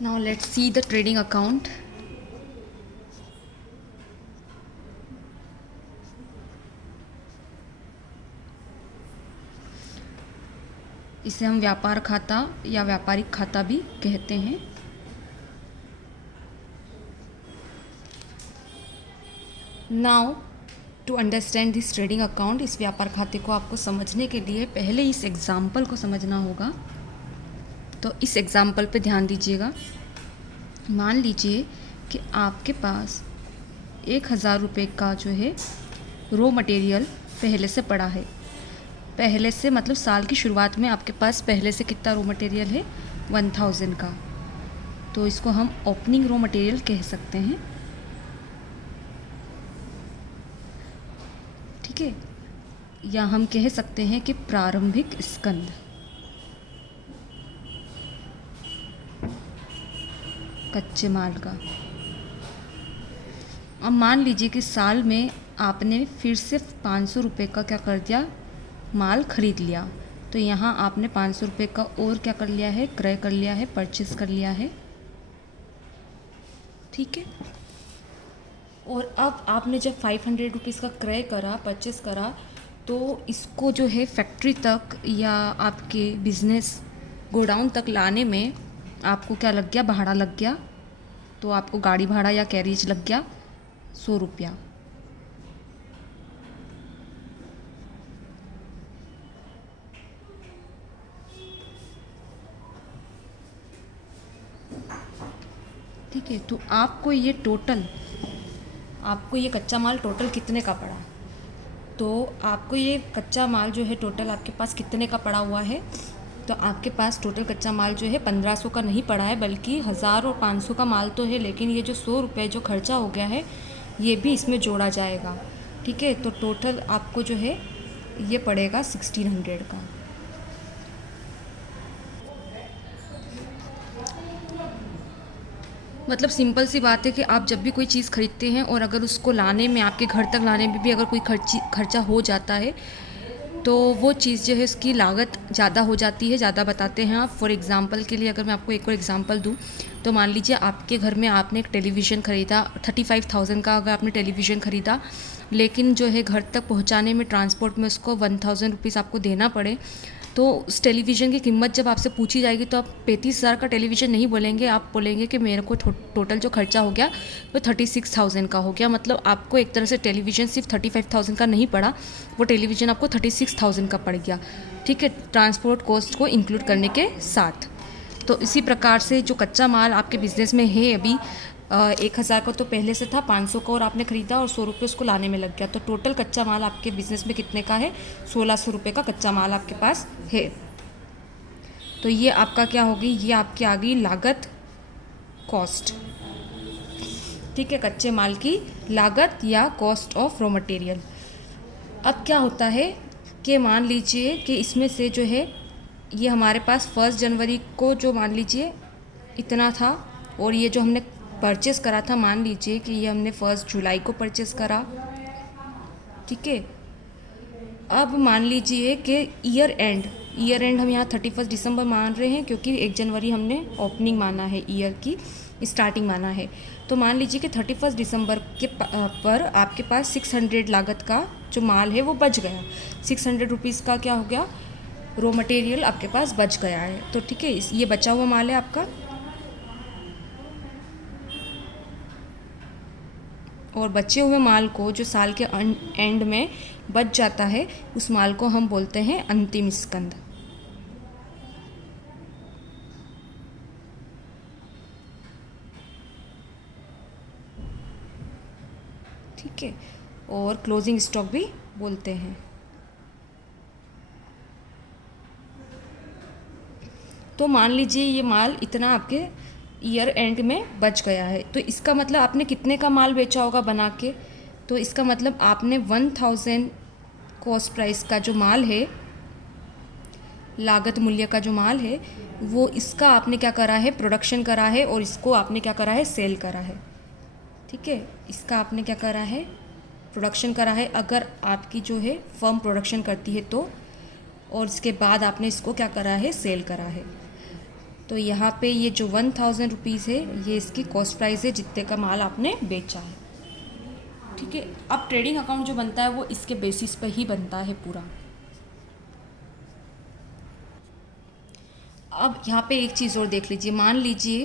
Now let's see the trading account. इसे हम व्यापार खाता या व्यापारिक खाता भी कहते हैं। Now to understand this trading account, इस व्यापार खाते को आपको समझने के लिए पहले इस एग्जाम्पल को समझना होगा। तो इस एग्जाम्पल पे ध्यान दीजिएगा। मान लीजिए कि आपके पास 1,000 रुपये का जो है रॉ मटेरियल पहले से पड़ा है। पहले से मतलब साल की शुरुआत में आपके पास पहले से कितना रॉ मटेरियल है, 1,000 का। तो इसको हम ओपनिंग रॉ मटेरियल कह सकते हैं। ठीक है, या हम कह सकते हैं कि प्रारंभिक स्कंद। कच्चे माल का। अब मान लीजिए कि साल में आपने फिर से 500 रुपये का क्या कर दिया, माल खरीद लिया। तो यहाँ आपने 500 रुपये का और क्या कर लिया है, क्रय कर लिया है, परचेस कर लिया है। ठीक है, और अब आपने जब 500 रुपीज़ का क्रय करा, परचेस करा, तो इसको जो है फैक्ट्री तक या आपके बिजनेस गोडाउन तक लाने में आपको क्या लग गया, भाड़ा लग गया। तो आपको गाड़ी भाड़ा या कैरेज लग गया 100 रुपया। ठीक है, तो आपको ये कच्चा माल टोटल कितने का पड़ा। तो आपको ये कच्चा माल जो है टोटल आपके पास कितने का पड़ा हुआ है। तो आपके पास टोटल कच्चा माल जो है 1500 का नहीं पड़ा है, बल्कि 1000 और 500 का माल तो है, लेकिन ये जो 100 रुपये जो खर्चा हो गया है ये भी इसमें जोड़ा जाएगा। ठीक है, तो टोटल आपको जो है ये पड़ेगा 1600 का। मतलब सिंपल सी बात है कि आप जब भी कोई चीज़ खरीदते हैं और अगर उसको लाने में, आपके घर तक लाने में भी अगर कोई खर्चा हो जाता है, तो वो चीज़ जो है उसकी लागत ज़्यादा हो जाती है, ज़्यादा बताते हैं आप। फॉर एग्ज़ाम्पल के लिए अगर मैं आपको एक और एग्ज़ाम्पल दूँ, तो मान लीजिए आपके घर में आपने एक टेलीविज़न ख़रीदा 35,000 का। अगर आपने टेलीविज़न ख़रीदा, लेकिन जो है घर तक पहुंचाने में, ट्रांसपोर्ट में उसको 1000 रुपीज़ आपको देना पड़े, तो उस टेलीविज़न की कीमत जब आपसे पूछी जाएगी तो आप 35,000 का टेलीविज़न नहीं बोलेंगे, आप बोलेंगे कि मेरे को टोटल जो खर्चा हो गया वो 36,000 का हो गया। मतलब आपको एक तरह से टेलीविज़न सिर्फ 35,000 का नहीं पड़ा, वो टेलीविज़न आपको 36,000 का पड़ गया। ठीक है, ट्रांसपोर्ट कॉस्ट को इंक्लूड करने के साथ। तो इसी प्रकार से जो कच्चा माल आपके बिज़नेस में है अभी 1,000 का तो पहले से था, 500 का और आपने ख़रीदा और 100 रुपये उसको लाने में लग गया। तो टोटल कच्चा माल आपके बिज़नेस में कितने का है, 1600 रुपये का कच्चा माल आपके पास है। तो ये आपका क्या होगी, ये आपकी आ गई लागत, कॉस्ट। ठीक है, कच्चे माल की लागत या कॉस्ट ऑफ रॉ मटेरियल। अब क्या होता है कि मान लीजिए कि इसमें से जो है ये हमारे पास 1 जनवरी को जो मान लीजिए इतना था, और ये जो हमने परचेस करा था, मान लीजिए कि ये हमने 1 जुलाई को परचेस करा। ठीक है, अब मान लीजिए कि ईयर एंड हम यहाँ 31 दिसंबर मान रहे हैं, क्योंकि 1 जनवरी हमने ओपनिंग माना है, ईयर की स्टार्टिंग माना है। तो मान लीजिए कि 31 दिसंबर के पर आपके पास 600 लागत का जो माल है वो बच गया। 600 रुपीज़ का क्या हो गया, रॉ मटेरियल आपके पास बच गया है। तो ठीक है, ये बचा हुआ माल है आपका, और बचे हुए माल को जो साल के एंड में बच जाता है, उस माल को हम बोलते हैं अंतिम स्कंद। ठीक है, और क्लोजिंग स्टॉक भी बोलते हैं। तो मान लीजिए ये माल इतना आपके ईयर एंड में बच गया है, तो इसका मतलब आपने कितने का माल बेचा होगा बना के। तो इसका मतलब आपने 1000 कॉस्ट प्राइस का जो माल है, लागत मूल्य का जो माल है, वो इसका आपने क्या करा है, प्रोडक्शन करा है, और इसको आपने क्या करा है, सेल करा है। ठीक है, इसका आपने क्या करा है, प्रोडक्शन करा है। अगर आपकी जो है फर्म प्रोडक्शन करती है तो, और इसके बाद आपने इसको क्या करा है, सेल करा है। तो यहाँ पे ये जो 1000 रुपीज़ है ये इसकी कॉस्ट प्राइस है जितने का माल आपने बेचा है। ठीक है, अब ट्रेडिंग अकाउंट जो बनता है वो इसके बेसिस पे ही बनता है पूरा। अब यहाँ पे एक चीज़ और देख लीजिए, मान लीजिए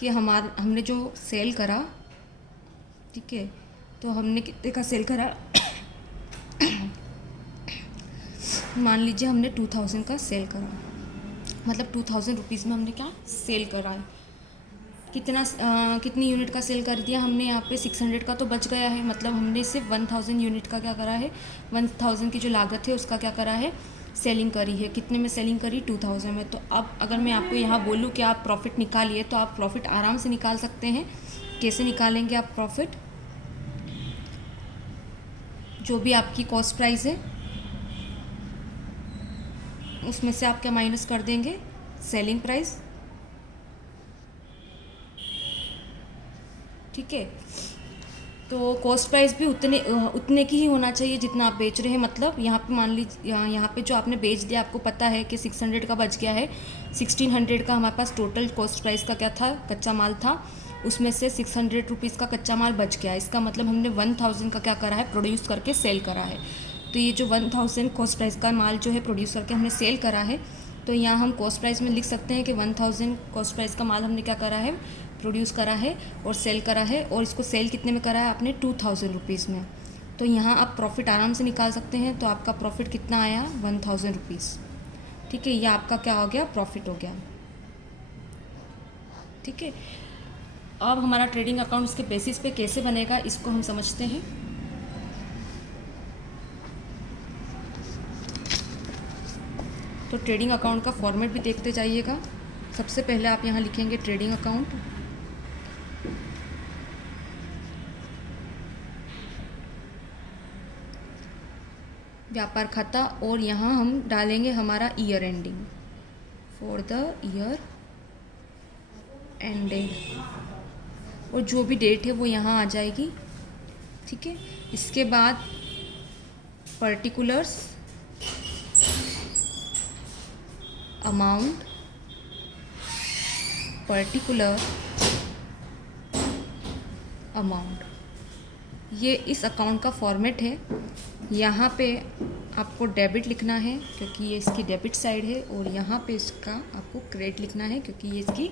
कि हमने जो सेल करा, ठीक है, तो हमने कितने का सेल करा मान लीजिए हमने 2000 का सेल करा, मतलब 2000 रुपीज़ में हमने क्या सेल करा है। कितनी यूनिट का सेल कर दिया हमने, यहाँ पे 600 का तो बच गया है, मतलब हमने सिर्फ 1000 यूनिट का क्या करा है, 1000 की जो लागत है उसका क्या करा है, सेलिंग करी है। कितने में सेलिंग करी, 2000 में। तो अब अगर मैं आपको यहाँ बोलूँ कि आप प्रॉफिट निकालिए, तो आप प्रॉफिट आराम से निकाल सकते हैं। कैसे निकालेंगे आप प्रॉफिट, जो भी आपकी कॉस्ट प्राइस है उसमें से आप क्या माइनस कर देंगे, सेलिंग प्राइस। ठीक है, तो कॉस्ट प्राइस भी उतने की ही होना चाहिए जितना आप बेच रहे हैं। मतलब यहाँ पे मान लीजिए यहाँ पे जो आपने बेच दिया, आपको पता है कि 600 का बच गया है, 1600 का हमारे पास टोटल कॉस्ट प्राइस का क्या था, कच्चा माल था, उसमें से 600 रुपीज़ का कच्चा माल बच गया। इसका मतलब हमने 1000 का क्या करा है, प्रोड्यूस करके सेल करा है। तो ये जो 1000 कॉस्ट प्राइस का माल जो है प्रोड्यूस करके हमने सेल करा है, तो यहाँ हम कॉस्ट प्राइस में लिख सकते हैं कि 1000 कॉस्ट प्राइस का माल हमने क्या करा है, प्रोड्यूस करा है और सेल करा है। और इसको सेल कितने में करा है आपने, 2000 रुपीज़ में। तो यहाँ आप प्रॉफिट आराम से निकाल सकते हैं। तो आपका प्रॉफिट कितना आया, 1000 रुपीज़। ठीक है, ये आपका क्या हो गया, प्रॉफिट हो गया। ठीक है, अब हमारा ट्रेडिंग अकाउंट इसके बेसिस पे कैसे बनेगा इसको हम समझते हैं। तो ट्रेडिंग अकाउंट का फॉर्मेट भी देखते जाइएगा। सबसे पहले आप यहाँ लिखेंगे ट्रेडिंग अकाउंट, व्यापार खाता, और यहाँ हम डालेंगे हमारा year ending, for the year ending, और जो भी डेट है वो यहाँ आ जाएगी। ठीक है, इसके बाद पर्टिकुलर्स, अमाउंट, पर्टिकुलर अमाउंट, ये इस अकाउंट का फॉर्मेट है। यहाँ पे आपको डेबिट लिखना है क्योंकि ये इसकी डेबिट साइड है, और यहाँ पे इसका आपको क्रेडिट लिखना है क्योंकि ये इसकी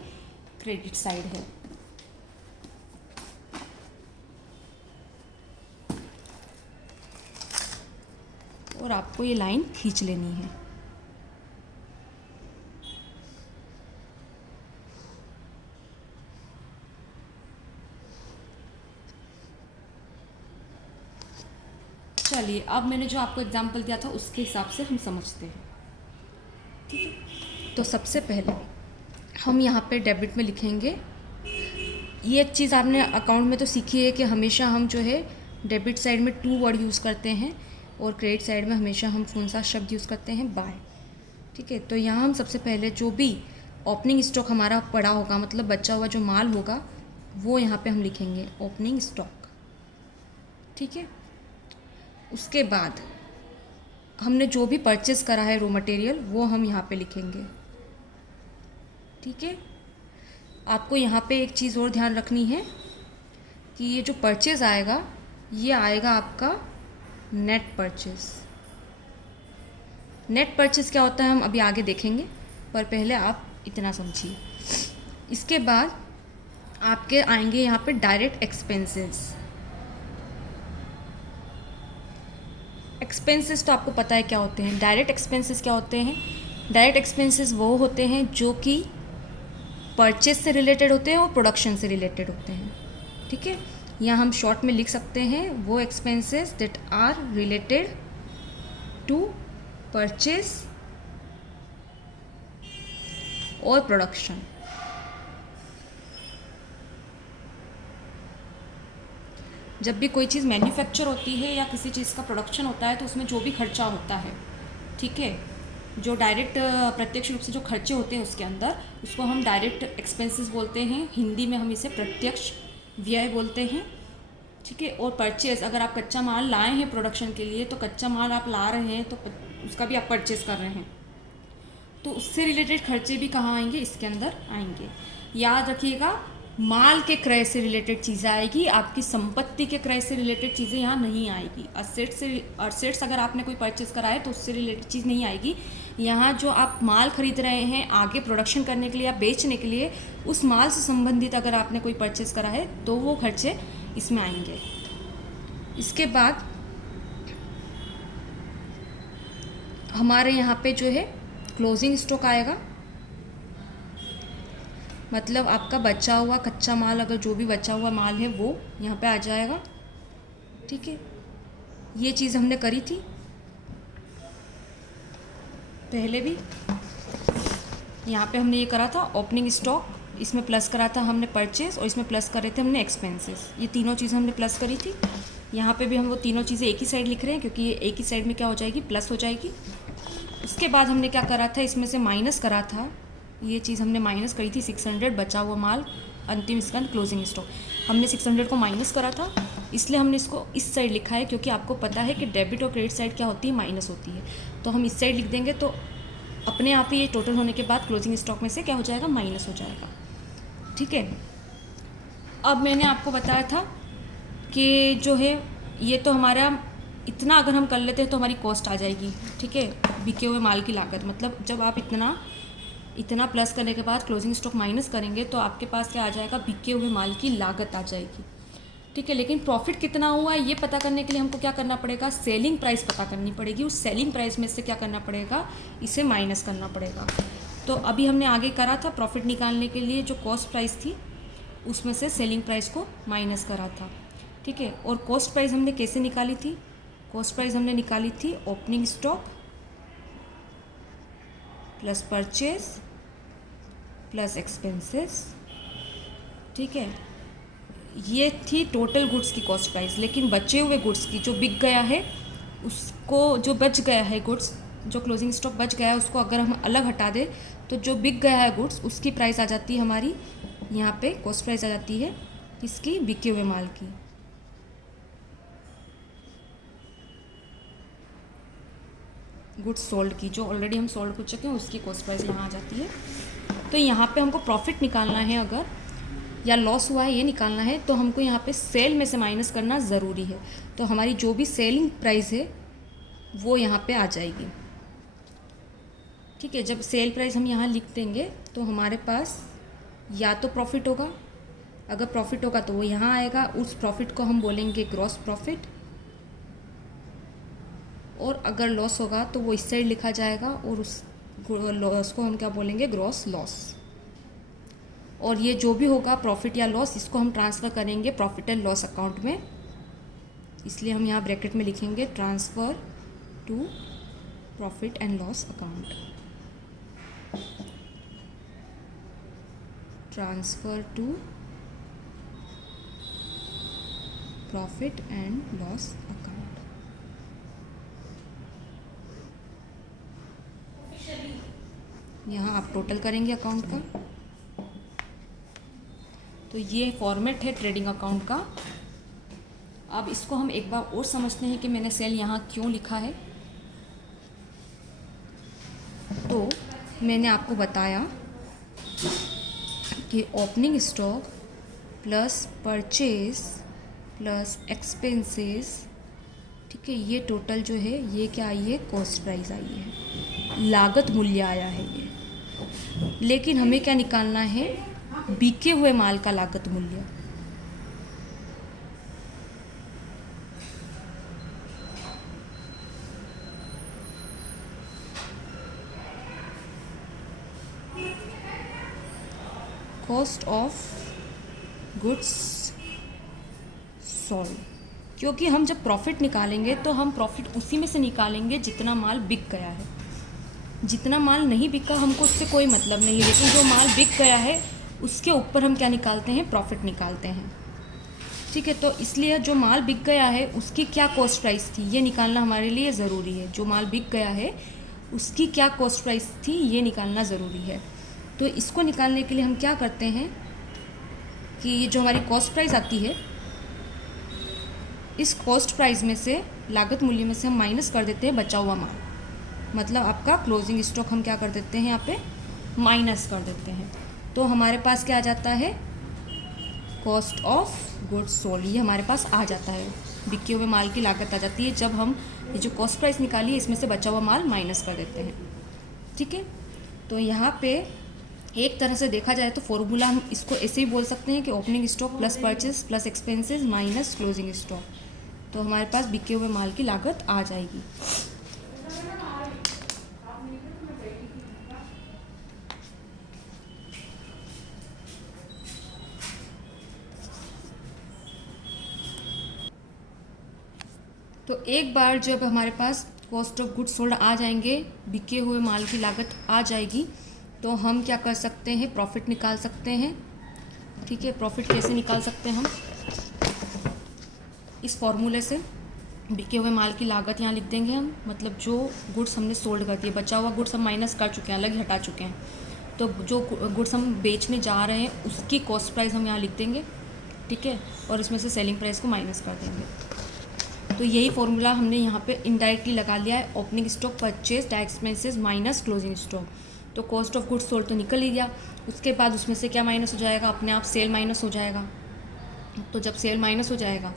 क्रेडिट साइड है। और आपको ये लाइन खींच लेनी है। चलिए, अब मैंने जो आपको एग्जाम्पल दिया था उसके हिसाब से हम समझते हैं। ठीक है, तो सबसे पहले हम यहाँ पे डेबिट में लिखेंगे। ये चीज़ आपने अकाउंट में तो सीखी है कि हमेशा हम जो है डेबिट साइड में टू वर्ड यूज़ करते हैं और क्रेडिट साइड में हमेशा हम कौन सा शब्द यूज़ करते हैं, बाय। ठीक है, तो यहाँ हम सबसे पहले जो भी ओपनिंग स्टॉक हमारा पड़ा होगा, मतलब बचा हुआ जो माल होगा, वो यहाँ पे हम लिखेंगे ओपनिंग स्टॉक। ठीक है, उसके बाद हमने जो भी परचेस करा है रॉ मटेरियल, वो हम यहाँ पे लिखेंगे। ठीक है, आपको यहाँ पे एक चीज़ और ध्यान रखनी है कि ये जो परचेस आएगा, ये आएगा आपका नेट परचेस। नेट परचेस क्या होता है हम अभी आगे देखेंगे, पर पहले आप इतना समझिए। इसके बाद आपके आएंगे यहाँ पे डायरेक्ट एक्सपेंसेस। एक्सपेंसेस तो आपको पता है क्या होते हैं। डायरेक्ट एक्सपेंसेस क्या होते हैं, डायरेक्ट एक्सपेंसेस वो होते हैं जो कि परचेस से रिलेटेड होते हैं और प्रोडक्शन से रिलेटेड होते हैं। ठीक है, यहाँ हम शॉर्ट में लिख सकते हैं वो expenses that are related to purchase और प्रोडक्शन। जब भी कोई चीज़ मैन्युफैक्चर होती है या किसी चीज़ का प्रोडक्शन होता है तो उसमें जो भी खर्चा होता है, ठीक है, जो डायरेक्ट प्रत्यक्ष रूप से जो खर्चे होते हैं उसके अंदर, उसको हम डायरेक्ट एक्सपेंसेस बोलते हैं। हिंदी में हम इसे प्रत्यक्ष व्यय बोलते हैं। ठीक है, और परचेस, अगर आप कच्चा माल लाए हैं प्रोडक्शन के लिए, तो कच्चा माल आप ला रहे हैं तो उसका भी आप परचेस कर रहे हैं। तो उससे रिलेटेड खर्चे भी कहाँ आएंगे, इसके अंदर आएंगे। याद रखिएगा, माल के क्रय से रिलेटेड चीज़ें आएगी, आपकी संपत्ति के क्रय से रिलेटेड चीज़ें यहाँ नहीं आएगी। असेट्स अगर आपने कोई परचेस करा है तो उससे रिलेटेड चीज़ नहीं आएगी। यहाँ जो आप माल खरीद रहे हैं आगे प्रोडक्शन करने के लिए या बेचने के लिए, उस माल से संबंधित अगर आपने कोई परचेस करा है तो वो खर्चे इसमें आएंगे। इसके बाद हमारे यहाँ पे जो है क्लोजिंग स्टॉक आएगा, मतलब आपका बचा हुआ कच्चा माल, अगर जो भी बचा हुआ माल है वो यहाँ पे आ जाएगा। ठीक है, ये चीज़ हमने करी थी पहले भी। यहाँ पे हमने ये करा था ओपनिंग स्टॉक, इसमें प्लस करा था हमने परचेस, और इसमें प्लस करे थे हमने एक्सपेंसेस। ये तीनों चीज़ें हमने प्लस करी थी। यहाँ पे भी हम वो तीनों चीज़ें एक ही साइड लिख रहे हैं, क्योंकि ये एक ही साइड में क्या हो जाएगी, प्लस हो जाएगी। उसके बाद हमने क्या करा था, इसमें से माइनस करा था, ये चीज़ हमने माइनस करी थी 600 बचा हुआ माल अंतिम स्कंद क्लोजिंग स्टॉक। हमने 600 को माइनस करा था, इसलिए हमने इसको इस साइड लिखा है, क्योंकि आपको पता है कि डेबिट और क्रेडिट साइड क्या होती है, माइनस होती है। तो हम इस साइड लिख देंगे तो अपने आप ही ये टोटल होने के बाद क्लोजिंग स्टॉक में से क्या हो जाएगा, माइनस हो जाएगा। ठीक है, अब मैंने आपको बताया था कि जो है ये तो हमारा इतना अगर हम कर लेते हैं तो हमारी कॉस्ट आ जाएगी। ठीक है, बिके हुए माल की लागत, मतलब जब आप इतना प्लस करने के बाद क्लोजिंग स्टॉक माइनस करेंगे तो आपके पास क्या आ जाएगा, बिके हुए माल की लागत आ जाएगी। ठीक है, लेकिन प्रॉफिट कितना हुआ है ये पता करने के लिए हमको क्या करना पड़ेगा, सेलिंग प्राइस पता करनी पड़ेगी। उस सेलिंग प्राइस में से क्या करना पड़ेगा, इसे माइनस करना पड़ेगा। तो अभी हमने आगे करा था, प्रॉफिट निकालने के लिए जो कॉस्ट प्राइस थी उसमें से सेलिंग प्राइस को माइनस करा था। ठीक है, और कॉस्ट प्राइस हमने कैसे निकाली थी, कॉस्ट प्राइस हमने निकाली थी opening stock plus purchase plus expenses. ठीक है, ये थी टोटल गुड्स की कॉस्ट प्राइस। लेकिन बचे हुए गुड्स की, जो बिक गया है उसको, जो बच गया है गुड्स, जो क्लोजिंग स्टॉक बच गया है उसको अगर हम अलग हटा दें तो जो बिक गया है गुड्स उसकी प्राइस आ जाती है हमारी, यहाँ पे कॉस्ट प्राइस आ जाती है किसकी, बिके हुए माल की। गुड्स सोल्ड की, जो ऑलरेडी हम सोल्ड कर चुके हैं उसकी कॉस्ट प्राइस यहाँ आ जाती है। तो यहाँ पे हमको प्रॉफिट निकालना है अगर, या लॉस हुआ है ये निकालना है, तो हमको यहाँ पे सेल में से माइनस करना ज़रूरी है। तो हमारी जो भी सेलिंग प्राइस है वो यहाँ पे आ जाएगी। ठीक है, जब सेल प्राइस हम यहाँ लिख देंगे तो हमारे पास या तो प्रॉफिट होगा, अगर प्रॉफिट होगा तो वो यहाँ आएगा, उस प्रॉफिट को हम बोलेंगे ग्रॉस प्रॉफिट, और अगर लॉस होगा तो वो इस साइड लिखा जाएगा और उस लॉस को हम क्या बोलेंगे, ग्रॉस लॉस। और ये जो भी होगा प्रॉफिट या लॉस, इसको हम ट्रांसफ़र करेंगे प्रॉफिट एंड लॉस अकाउंट में, इसलिए हम यहाँ ब्रैकेट में लिखेंगे transfer to profit and loss account, transfer to profit and loss account. यहाँ आप टोटल करेंगे अकाउंट का। तो ये फॉर्मेट है ट्रेडिंग अकाउंट का। अब इसको हम एक बार और समझते हैं कि मैंने सेल यहाँ क्यों लिखा है। तो मैंने आपको बताया कि opening stock plus purchase plus expenses, ठीक है, ये टोटल जो है ये क्या आई है, कॉस्ट प्राइस आई है, लागत मूल्य आया है ये। लेकिन हमें क्या निकालना है, बिके हुए माल का लागत मूल्य। कॉस्ट ऑफ गुड्स सोल्ड, क्योंकि हम जब प्रॉफिट निकालेंगे तो हम प्रॉफिट उसी में से निकालेंगे जितना माल बिक गया है। जितना माल नहीं बिका हमको उससे कोई मतलब नहीं है, लेकिन जो माल बिक गया है उसके ऊपर हम क्या निकालते हैं, प्रॉफिट निकालते हैं। ठीक है, तो इसलिए जो माल बिक गया है उसकी क्या कॉस्ट प्राइस थी ये निकालना हमारे लिए ज़रूरी है। जो माल बिक गया है उसकी क्या कॉस्ट प्राइस थी ये निकालना ज़रूरी है। तो इसको निकालने के लिए हम क्या करते हैं कि ये जो हमारी कॉस्ट प्राइस आती है, इस कॉस्ट प्राइस में से, लागत मूल्य में से हम माइनस कर देते हैं बचा हुआ माल। मतलब आपका क्लोजिंग स्टॉक हम क्या कर देते हैं यहाँ पे माइनस कर देते हैं। तो हमारे पास क्या आ जाता है, कॉस्ट ऑफ गुड्स सोल्ड, ये हमारे पास आ जाता है, बिके हुए माल की लागत आ जाती है जब हम ये जो कॉस्ट प्राइस निकाली है इसमें से बचा हुआ माल माइनस कर देते हैं। ठीक है, तो यहाँ पे एक तरह से देखा जाए तो फॉर्मूला हम इसको ऐसे ही बोल सकते हैं कि opening stock plus purchase plus expenses minus closing stock. तो हमारे पास बिके हुए माल की लागत आ जाएगी। तो एक बार जब हमारे पास कॉस्ट ऑफ गुड्स सोल्ड आ जाएंगे, बिके हुए माल की लागत आ जाएगी, तो हम क्या कर सकते हैं, प्रॉफिट निकाल सकते हैं। ठीक है, प्रॉफिट कैसे निकाल सकते हैं हम, इस फॉर्मूले से बिके हुए माल की लागत यहाँ लिख देंगे हम, मतलब जो गुड्स हमने सोल्ड कर दिए, बचा हुआ गुड्स हम माइनस कर चुके हैं, अलग ही हटा चुके हैं, तो जो गुड्स हम बेचने जा रहे हैं उसकी कॉस्ट प्राइस हम यहाँ लिख देंगे। ठीक है, और इसमें से सेलिंग प्राइस को माइनस कर देंगे। तो यही फॉर्मूला हमने यहाँ पे इनडायरेक्टली लगा लिया है, opening stock purchase expenses minus closing stock. तो कॉस्ट ऑफ गुड्स सोल्ड तो निकल ही गया, उसके बाद उसमें से क्या माइनस हो जाएगा, अपने आप सेल माइनस हो जाएगा। तो जब सेल माइनस हो जाएगा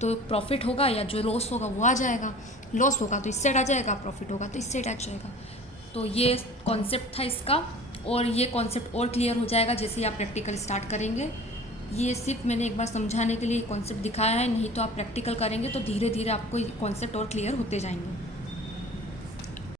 तो प्रॉफिट होगा या जो लॉस होगा वो आ जाएगा, लॉस होगा तो इस साइड आ जाएगा, प्रॉफिट होगा तो इस साइड आ जाएगा। तो ये कॉन्सेप्ट था इसका, और ये कॉन्सेप्ट और क्लियर हो जाएगा जैसे ही आप प्रैक्टिकल स्टार्ट करेंगे। ये सिर्फ मैंने एक बार समझाने के लिए कॉन्सेप्ट दिखाया है, नहीं तो आप प्रैक्टिकल करेंगे तो धीरे धीरे आपको ये कॉन्सेप्ट और क्लियर होते जाएंगे।